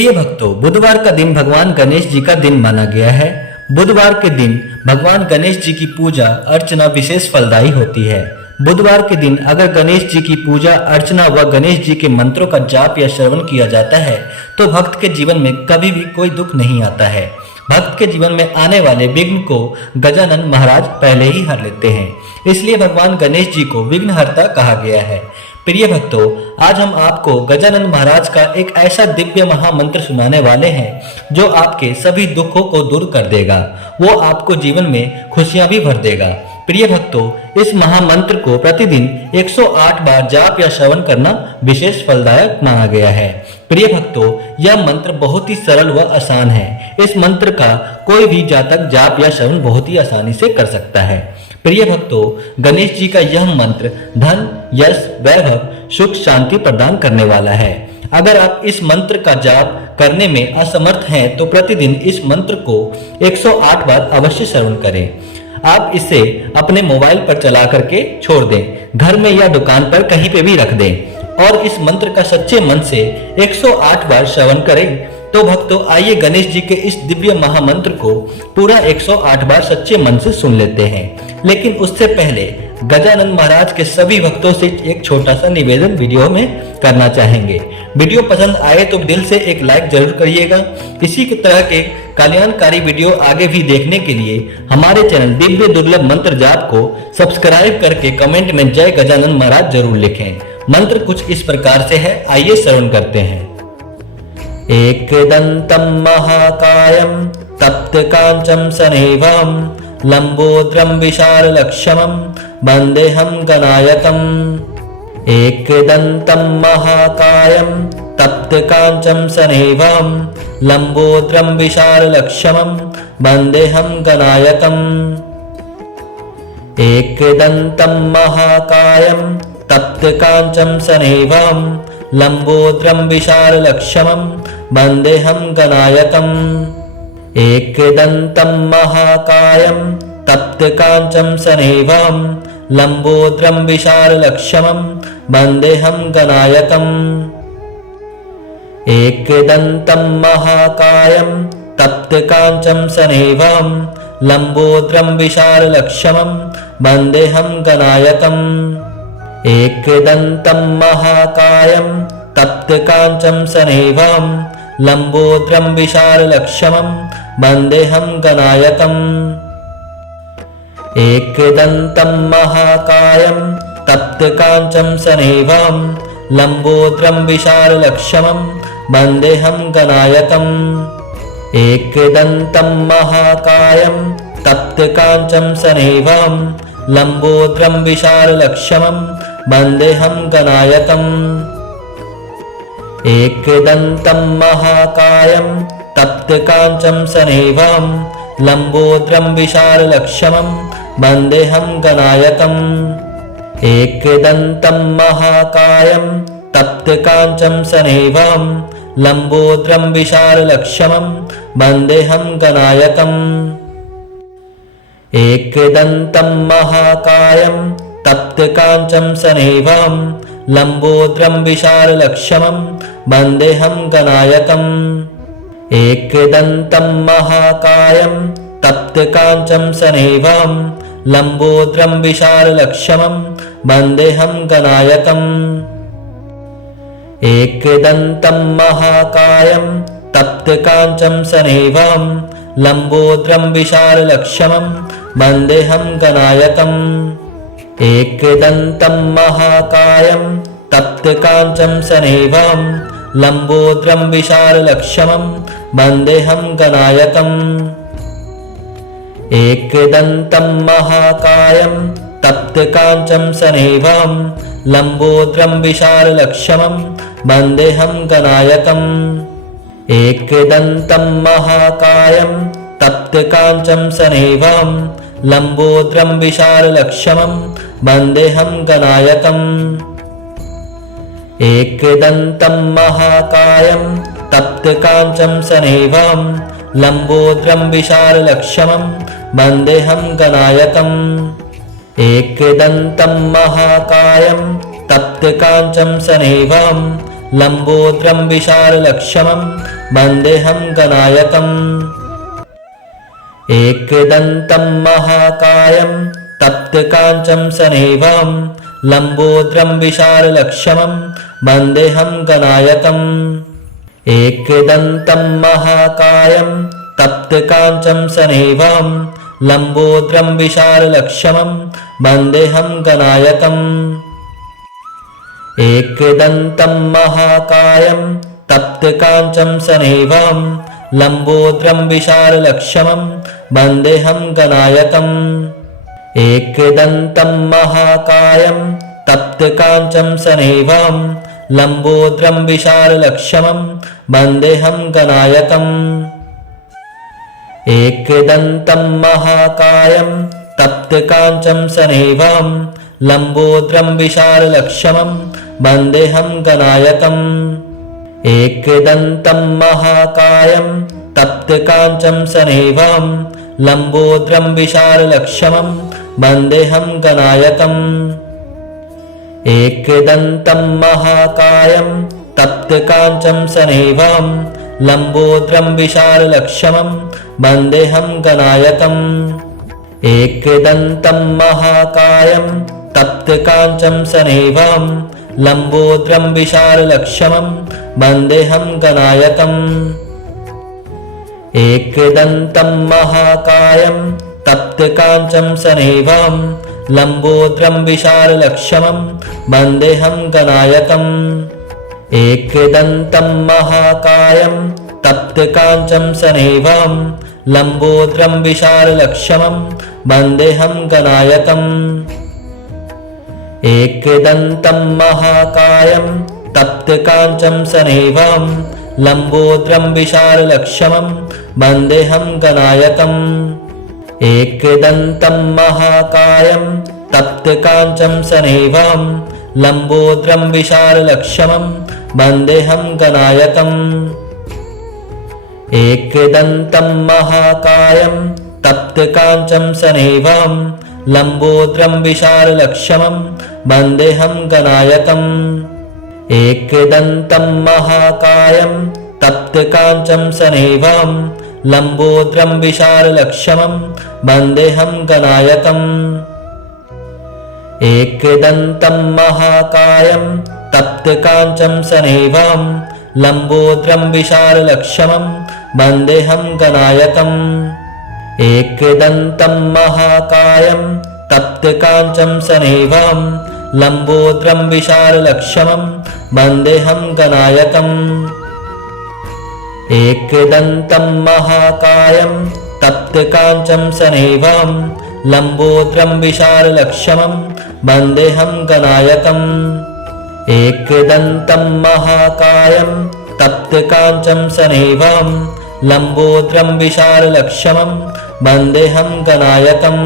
प्रिय भक्तों, बुधवार का दिन भगवान गणेश जी का दिन माना गया है। बुधवार के दिन भगवान गणेश जी की पूजा अर्चना विशेष फलदायी होती है। बुधवार के दिन अगर गणेश जी की पूजा अर्चना व गणेश जी के मंत्रों का जाप या श्रवण किया जाता है तो भक्त के जीवन में कभी भी कोई दुख नहीं आता है। भक्त के जीवन में आने वाले विघ्न को गजानन महाराज पहले ही हर लेते हैं, इसलिए भगवान गणेश जी को विघ्नहर्ता कहा गया है। प्रिय भक्तों, आज हम आपको गजानन महाराज का एक ऐसा दिव्य महामंत्र सुनाने वाले हैं जो आपके सभी दुखों को दूर कर देगा। वो आपको जीवन में खुशियां भी भर देगा। प्रिय भक्तों, इस महामंत्र को प्रतिदिन 108 बार जाप या श्रवण करना विशेष फलदायक माना गया है। प्रिय भक्तों, यह मंत्र बहुत ही सरल व आसान है। इस मंत्र का कोई भी जातक जाप या श्रवण बहुत ही आसानी से कर सकता है। प्रिय भक्तों, गणेश जी का यह मंत्र धन, यश, वैभव, सुख, शांति प्रदान करने वाला है। अगर आप इस मंत्र का जाप करने में असमर्थ हैं तो प्रतिदिन इस मंत्र को 108 बार अवश्य श्रवण करें। आप इसे अपने मोबाइल पर चला करके छोड़ दें, घर में या दुकान पर कहीं पे भी रख दें और इस मंत्र का सच्चे मन से 108 बार श्रवण करें। तो भक्तों, आइए गणेश जी के इस दिव्य महामंत्र को पूरा 108 बार सच्चे मन से सुन लेते हैं। लेकिन उससे पहले गजानन महाराज के सभी भक्तों से एक छोटा सा निवेदन वीडियो में करना चाहेंगे। वीडियो पसंद आए तो दिल से एक लाइक जरूर करिएगा। इसी की तरह के कल्याणकारी वीडियो आगे भी देखने के लिए हमारे चैनल दिव्य दुर्लभ मंत्र जाप को सब्सक्राइब करके कमेंट में जय गजानन महाराज जरूर लिखें। मंत्र कुछ इस प्रकार से है, आइए श्रवण करते हैं। एकदन्तं महाकायं तप्तकांचं सनेवं लंबोदरं विशालक्षमं वन्देऽहं गणायकम्। एकदन्तं महाकायं तप्तकांचं सनेवं लंबोदरं विशालक्षमं वन्देऽहं गणायकम्। एकदन्तं महाकायं तप्तकांचं सनेवं लंबोदरं विशालक्षमं वन्देऽहं गणायकम्। एकदन्तं महाकायं तप्तकांचं सनेवं लंबोदरं विशालक्षमं वन्देऽहं गणायकम्। एकदन्तं महाकायं तप्तकांचं सनेवं लंबोदरं विशालक्षमं वन्देऽहं गणायकम्। एकदन्तं महाकायं तप्तकांचं सनेवं लंबोदरं विशालक्षमं वन्देऽहं गणायकम्। एकदन्तं महाकायं तप्तकांचं सनेवं लंबोदरं विशालक्षमं वन्देऽहं गणायकम्। एकदन्तं महाकायं तप्तकांचं सनेवं लंबोदरं विशालक्षमं वन्देऽहं गणायकम्। एकदन्तं महाकायं तप्तकांचं सनेवं लंबोदरं विशालक्षमं वन्देऽहं गणायकम्। एकदन्तं महाकायं तप्तकांचं सनेवं लंबोदरं विशालक्षमं वन्देऽहं गणायकम्। एकदन्तं महाकायं तप्तकांचं सनेवं लंबोदरं विशालक्षमं वन्देऽहं गणायकम्। एकदन्तं महाकायं तप्तकांचं सनेवं लंबोदरं विशालक्षमं वन्देऽहं गणायकम्। एकदन्तं महाकायं तप्तकांचं सनेवं लंबोदरं विशालक्षमं वन्देऽहं गणायकम्। एकदन्तं महाकायं तप्तकांचं सनेवं लंबोदरं विशालक्षमं वन्देऽहं गणायकम्। एकदन्तं महाकायं तप्तकांचं सनेवं लंबोदरं विशालक्षमं वन्देऽहं गणायकम्। एकदन्तं महाकायं तप्तकांचं सनेवं लंबोदरं विशालक्षमं वन्देऽहं गणायकम्। एकदन्तं महाकायं तप्तकांचं सनेवं लंबोदरं विशालक्षमं वन्देऽहं गणायकम्। एकदन्तं महाकायं तप्तकांचं सनेवं लंबोदरं विशालक्षमं वन्देऽहं गणायकम् एकदन्तं महाकायं तप्तकाञ्चं सनेवं लंबोदरं विशालक्षमं वन्देऽहं गणायकम् एकदन्तं महाकायं तप्तकाञ्चं सनेवं लंबोदरं विशालक्षमं वन्देऽहं गणायकम् एकदन्तं महाकायं तप्तकाञ्चं सनेवं लंबोदरं विशालक्षमं वन्देऽहं गणायकम् एकदन्तं महाकायं तप्तकाञ्चं सनेवं लंबोदरं विशालक्षमं वन्देऽहं गणायकम् एकदन्तं महाकायं तप्तकाञ्चं सनेवं लंबोदरं विशालक्षमं वन्देऽहं गणायकम् एकदन्तं महाकायं तप्तकाञ्चं सनेवं लंबोदरं विशालक्षमं वन्देऽहं गणायकम् एकदन्तं महाकायं तप्तकाञ्चं सनेवं लंबोदरं विशालक्षमं वन्देऽहं गणायकम् एकदन्तं महाकायं तप्तकाञ्चं सनेवं लंबोदरं विशालक्षमं वन्देऽहं गणायकम् एकदन्तं महाकायं तप्तकाञ्चं सनेवं लंबोदरं विशालक्षमं वन्देऽहं गणायकम् एकदन्तं महाकायं तप्तकाञ्चं सनेवं लंबोदरं विशालक्षमं वन्देऽहं गणायकम् एकदन्तं महाकायं तप्तकाञ्चं सनेवं लंबोदरं विशालक्षमं वन्देऽहं गणायकम् एकदन्तं महाकायं तप्तकाञ्चं सनेवं लंबोदरं विशालक्षमं वन्देऽहं गणायकम् एकदन्तं महाकायं तप्तकाञ्चं सनेवं लंबोदरं विशालक्षमं वन्देऽहं गणायकम् एकदन्तं महाकायं तप्तकाञ्चं सनेवं लंबोदरं विशालक्षमं वन्देऽहं गणायकम् एकदन्तं महाकायं तप्तकाञ्चं सनेवं लंबोदरं विशालक्षमं वन्देऽहं गणायकम् एकदन्तं महाकायं तप्तकाञ्चं सनेवं लंबोदरं विशालक्षमं वन्देऽहं गणायकम् एकदन्तं महाकायं तप्तकाञ्चं सनेवं लंबोदरं विशालक्षमं वन्देऽहं गणायकम् एकदन्तं महाकायं तप्तकाञ्चं सनेवं लंबोदरं विशालक्षमं वन्देऽहं गणायकम्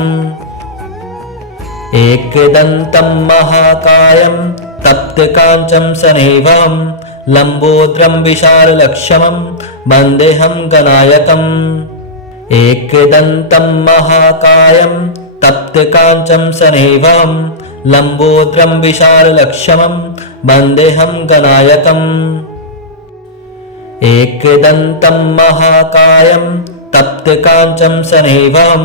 एकदन्तं महाकायं तप्तकाञ्चं सनेवं लंबोदरं विशालक्षमं वन्देऽहं गणायकम् एकदन्तं महाकायं तप्तकाञ्चं सनेवं लंबोदरं विशालक्षमं वन्देऽहं गणायकम् एकदन्तं महाकायं तप्तकाञ्चं सनेवं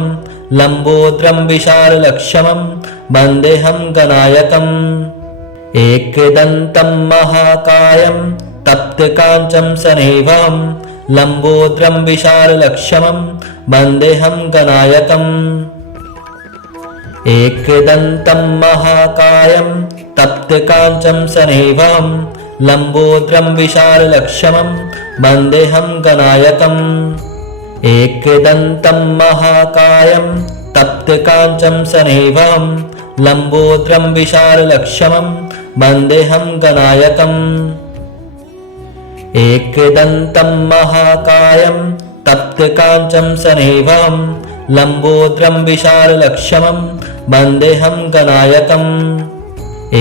लंबोदरं विशालक्षमं वन्देऽहं गणायकम् एकदन्तं महाकायं तप्तकाञ्चं सनेवं लंबोदरं विशालक्षमं वन्देऽहं गणायकम् एकदन्तं महाकायं तप्तकाञ्चं सनेवं लंबोदरं विशालक्षमं वन्देऽहं गणायकम् एकदन्तं महाकायं तप्तकाञ्चं सनेवं लंबोदरं विशालक्षमं वन्देऽहं गणायकम् एकदन्तं महाकायं तप्तकाञ्चं सनेवं लंबोदरं विशालक्षमं वन्देऽहं गणायकम्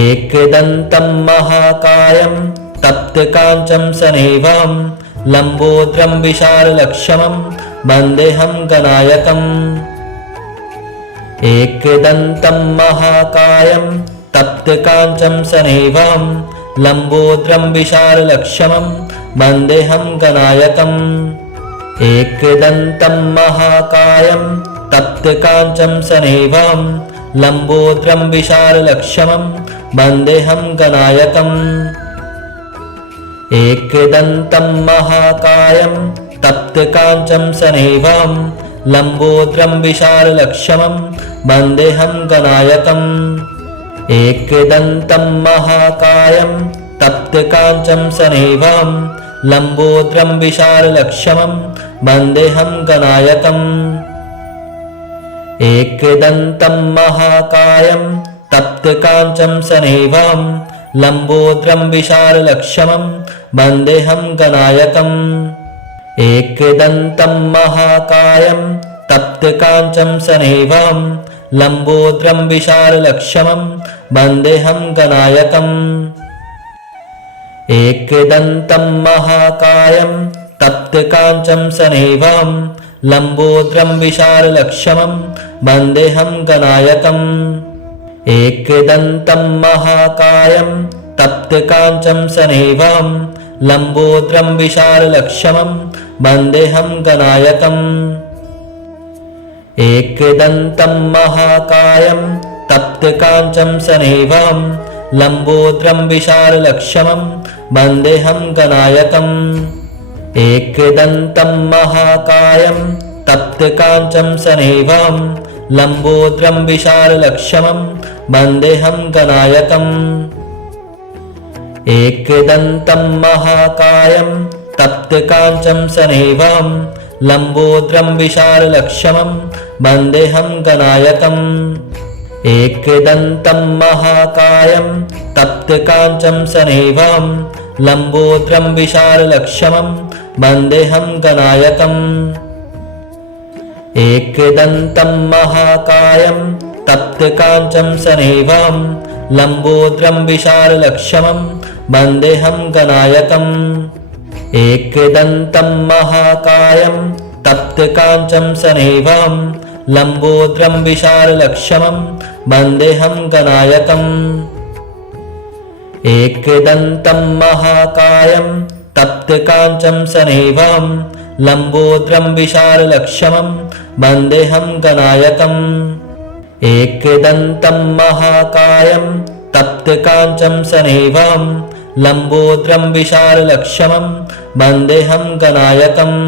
एकदन्तं महाकायं तप्तकाञ्चं सनेवं लंबोदरं विशालक्षमं वन्देऽहं गणायकम् एकदन्तं महाकायं तप्तकाञ्चं सनेवं लंबोदरं विशालक्षमं वन्देऽहं गणायकम् एकदन्तं महाकायं तप्तकाञ्चं सनेवं लंबोदरं विशालक्षमं वन्देऽहं गणायकम् एकदन्तं महाकायं तप्तकाञ्चं सनेवं लंबोदरं विशालक्षमं वन्देऽहं गणायकम् एकदन्तं महाकायं तप्तकाञ्चं सनेवं लंबोदरं विशालक्षमं वन्देऽहं गणायकम् एकदन्तं महाकायं तप्तकाञ्चं सनेवं लंबोदरं विशालक्षमं वन्देऽहं गणायकम् एकदन्तं महाकायं तप्तकाञ्चं सनेवं लंबोदरं विशालक्षमं वन्देऽहं गणायकम् एकदन्तं महाकायं तप्तकाञ्चं सनेवं लंबोदरं विशालक्षमं वन्देऽहं गणायकम् एकदन्तं महाकायं तप्तकाञ्चं सनेवं लंबोदरं विशालक्षमं वन्देऽहं गणायकम् एकदन्तं महाकायं तप्तकाञ्चं सनेवं लंबोदरं विशालक्षमं वन्देऽहं गणायकम् एकदन्तं महाकायं तप्तकाञ्चं सनेवं लंबोदरं विशालक्षमं वन्देऽहं गणायकम् एकदन्तं महाकायं तप्तकाञ्चं सनेवं लंबोदरं विशालक्षमं वन्देऽहं गणायकम् एकदन्तं महाकायं तप्तकाञ्चं सनेवं लंबोदरं विशालक्षमं वन्देऽहं गणायकम् एकदन्तं महाकायं तप्तकाञ्चं सनेवं लंबोदरं विशालक्षमं वन्देऽहं गणायकम् एकदन्तं महाकायं तप्तकाञ्चं सनेवं लंबोदरं विशालक्षमं वन्देऽहं गणायकम् एकदन्तं महाकायं तप्तकाञ्चं सनेवं लंबोदरं विशालक्षमं वन्देऽहं गणायकम् एकदन्तं महाकायं तप्तकाञ्चं सनेवं लंबोदरं विशालक्षमं वन्देऽहं गणायकम्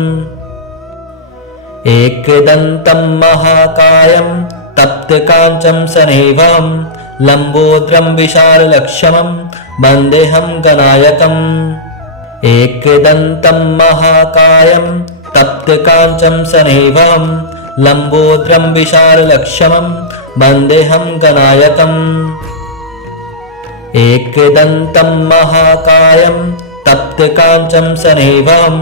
एकदन्तं महाकायं तप्तकाञ्चं सनेवं लंबोदरं विशालक्षमं वन्देऽहं गणायकम् एकदन्तं महाकायं तप्तकाञ्चं सनेवं लंबोदरं विशालक्षमं वन्देऽहं गणायकम् एकदन्तं महाकायं तप्तकाञ्चं सनेवं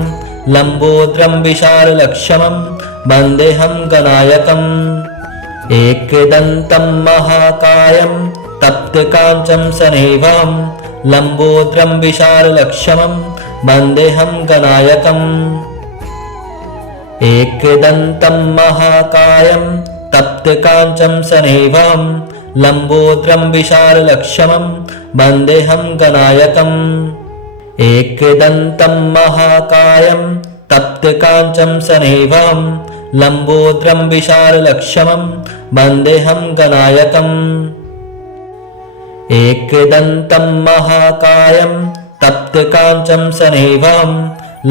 लंबोदरं विशालक्षमं वन्देऽहं गणायकम् एकदन्तं महाकायं तप्तकाञ्चं सनेवं लंबोदरं विशालक्षमं वन्देऽहं गणायकम् एकदन्तं महाकायं तप्तकाञ्चं सनेवं लंबोदरं विशालक्षमं वन्देऽहं गणायकम् एकदन्तं महाकायं तप्तकाञ्चं सनेवं लंबोदरं विशालक्षमं वन्देऽहं गणायकम् एकदन्तं महाकायं तप्तकाञ्चं सनेवं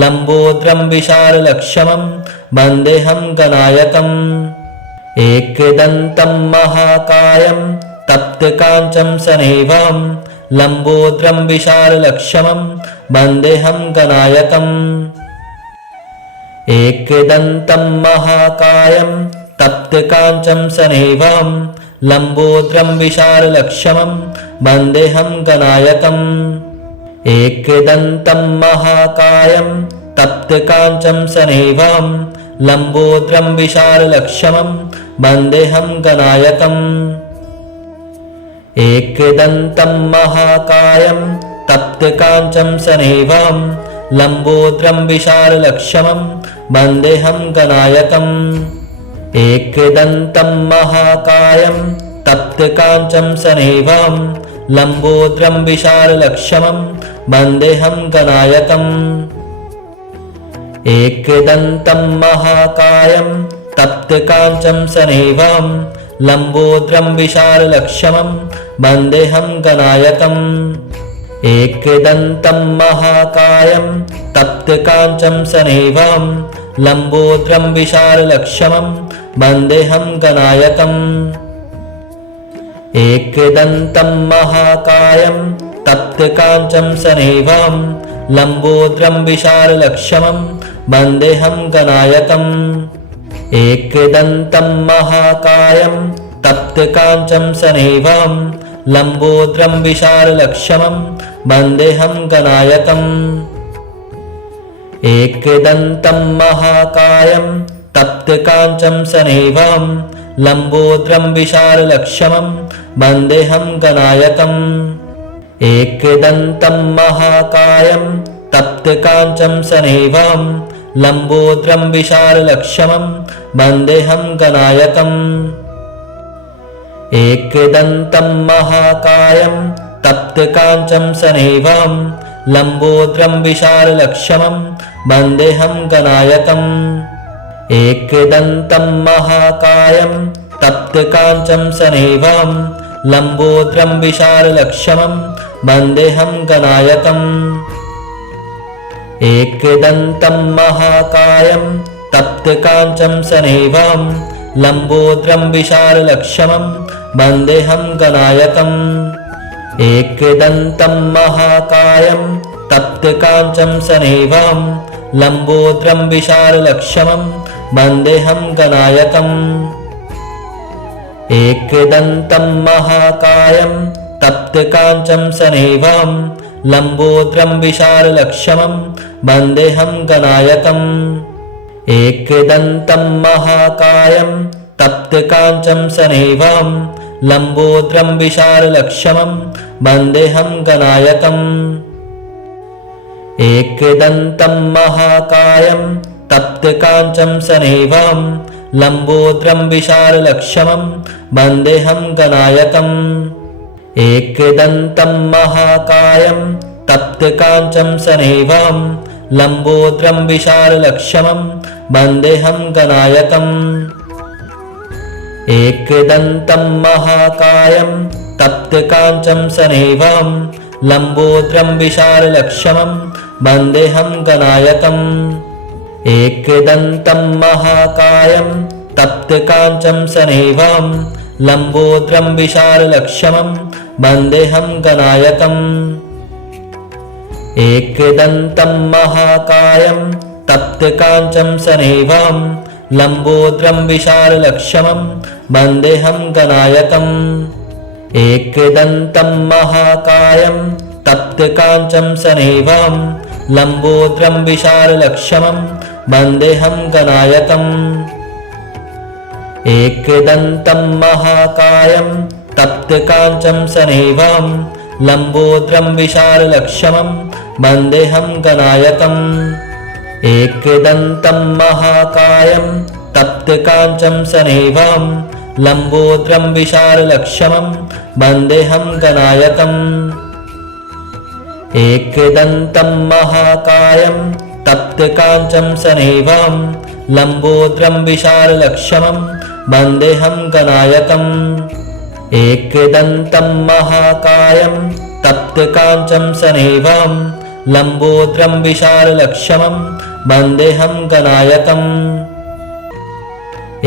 लंबोदरं विशालक्षमं वन्देऽहं गणायकम् एकदन्तं महाकायं तप्तकाञ्चं सनेवं लंबोदरं विशालक्षमं वन्देऽहं गणायकम् एकदन्तं महाकायं तप्तकाञ्चं सनेवं लंबोदरं विशालक्षमं वन्देऽहं गणायकम् एकदन्तं महाकायं तप्तकाञ्चं सनेवं लंबोदरं विशालक्षमं वन्देऽहं गणायकम् एकदन्तं महाकायं तप्तकाञ्चं सनेवं लंबोदरं विशालक्षमं वन्देऽहं गणायकम् एकदन्तं महाकायं तप्तकाञ्चं सनेवं लंबोदरं विशालक्षमं वन्देऽहं गणायकम् एकदन्तं महाकायं तप्तकाञ्चं सनेवं लंबोदरं विशालक्षमं वन्देऽहं गणायकम् एकदन्तं महाकायं तप्तकाञ्चं सनेवं लंबोदरं विशालक्षमं वन्देऽहं गणायकम् एकदन्तं महाकायं तप्तकाञ्चं सनेवं लंबोदरं विशालक्षमं वन्देऽहं गणायकम् एकदन्तं महाकायं तप्तकाञ्चं सनेवं लंबोदरं विशालक्षमं वन्देऽहं गणायकम् एकदन्तं महाकायं तप्तकाञ्चं सनेवं लंबोदरं विशालक्षमं वन्देऽहं गणायकम् एकदन्तं महाकायं तप्तकाञ्चं सनेवं लंबोदरं विशालक्षमं वन्देऽहं गणायकम् एकदन्तं महाकायं तप्तकाञ्चं सनेवं लंबोदरं विशालक्षमं वन्देऽहं गणायकम् एकदन्तं महाकायं तप्तकाञ्चं सनेवं लंबोदरं विशालक्षमं वन्देऽहं गणायकम् एकदन्तं महाकायं तप्तकाञ्चं सनेवं लंबोदरं विशालक्षमं वन्देऽहं गणायकम् एकदन्तं महाकायं तप्तकाञ्चं सनेवं लंबोदरं विशालक्षमं वन्देऽहं गणायकम् एकदन्तं महाकायं तप्तकाञ्चं सनेवं लंबोदरं विशालक्षमं वन्देऽहं गणायकम् एकदन्तं महाकायं तप्तकाञ्चं सनेवं लंबोदरं विशालक्षमं वन्देऽहं गणायकम् एकदन्तं महाकायं तप्तकाञ्चं सनेवं लंबोदरं विशालक्षमं वन्देऽहं गणायकम् एकदन्तं महाकायं तप्तकाञ्चं सनेवं लंबोदरं विशालक्षमं वन्देऽहं गणायकम् एकदन्तं महाकायं तप्तकाञ्चं सनेवं लंबोदरं विशालक्षमं वन्देऽहं गणायकम् एकदन्तं महाकायं तप्तकाञ्चं सनेवं लंबोदरं विशालक्षमं वन्देऽहं गणायकम् एकदन्तं महाकायं तप्तकाञ्चं सनेवं लंबोदरं विशालक्षमं वन्देऽहं गणायकम् एकदन्तं महाकायं तप्तकाञ्चं सनेवं लंबोदरं विशालक्षमं वन्देऽहं गणायकम् एकदन्तं महाकायं तप्तकाञ्चं सनेवं लंबोदरं विशालक्षमं वन्देऽहं गणायकम् एकदन्तं महाकायं तप्तकाञ्चं सनेवं लंबोदरं विशालक्षमं वन्देऽहं गणायकम् एकदन्तं महाकायं तप्तकाञ्चं सनेवं लंबोदरं विशालक्षमं वन्देऽहं गणायकम् एकदन्तं महाकायं तप्तकाञ्चं सनेवं लंबोदरं विशालक्षमं वन्देऽहं गणायकम्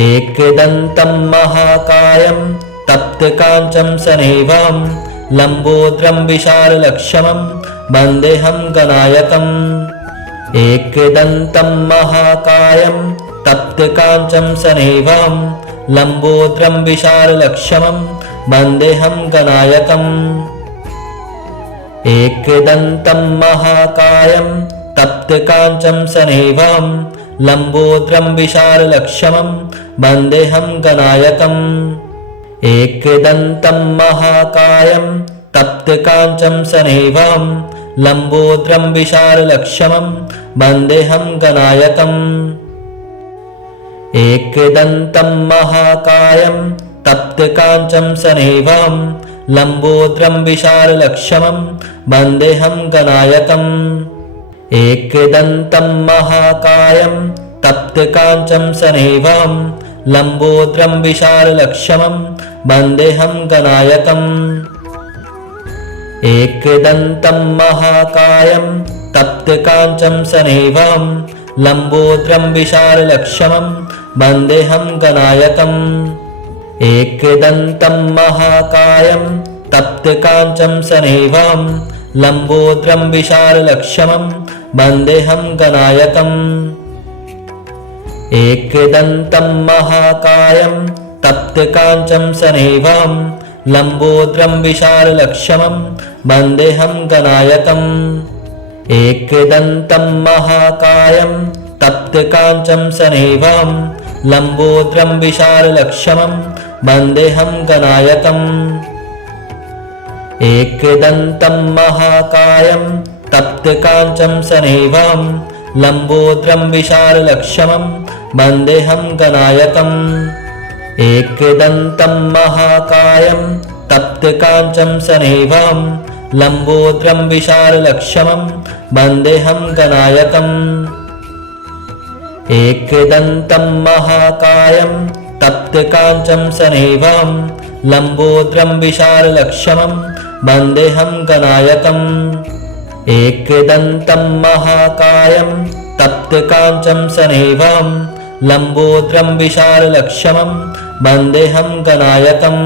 एकदन्तं महाकायं तप्तकाञ्चं सनेवं लंबोदरं विशालक्षमं वन्देऽहं गणायकम् एकदन्तं महाकायं तप्तकाञ्चं सनेवं लंबोदरं विशालक्षमं वन्देऽहं गणायकम् एकदन्तं महाकायं तप्तकाञ्चं सनेवं लंबोदरं विशालक्षमं वन्देऽहं गणायकम् एकदन्तं महाकायं तप्तकाञ्चं सनेवं लंबोदरं विशालक्षमं वन्देऽहं गणायकम् एकदन्तं महाकायं तप्तकाञ्चं सनेवं लंबोदरं विशालक्षमं वन्देऽहं गणायकम् एकदन्तं महाकायं तप्तकाञ्चं सनेवं लंबोदरं विशालक्षमं वन्देऽहं गणायकम् एकदन्तं महाकायं तप्तकाञ्चं सनेवं लंबोदरं विशालक्षमं वन्देऽहं गणायकम् एकदन्तं महाकायं तप्तकाञ्चं सनेवं लंबोदरं विशालक्षमं वन्देऽहं गणायकम् एकदन्तं महाकायं तप्तकाञ्चं सनेवं लंबोदरं विशालक्षमं वन्देऽहं गणायकम् एकदन्तं महाकायं तप्तकाञ्चं सनेवं लंबोदरं विशालक्षमं वन्देऽहं गणायकम् एकदन्तं महाकायं तप्तकाञ्चं सनेवं लंबोदरं विशालक्षमं वन्देऽहं गणायकम् एकदन्तं महाकायं तप्तकाञ्चं सनेवं लंबोदरं विशालक्षमं वन्देऽहं गणायकम् एकदन्तं महाकायं तप्तकाञ्चं सनेवं लंबोदरं विशालक्षमं वन्देऽहं गणायकम् एकदन्तं महाकायं तप्तकाञ्चं सनेवं लंबोदरं विशालक्षमं वन्देऽहं गणायकम्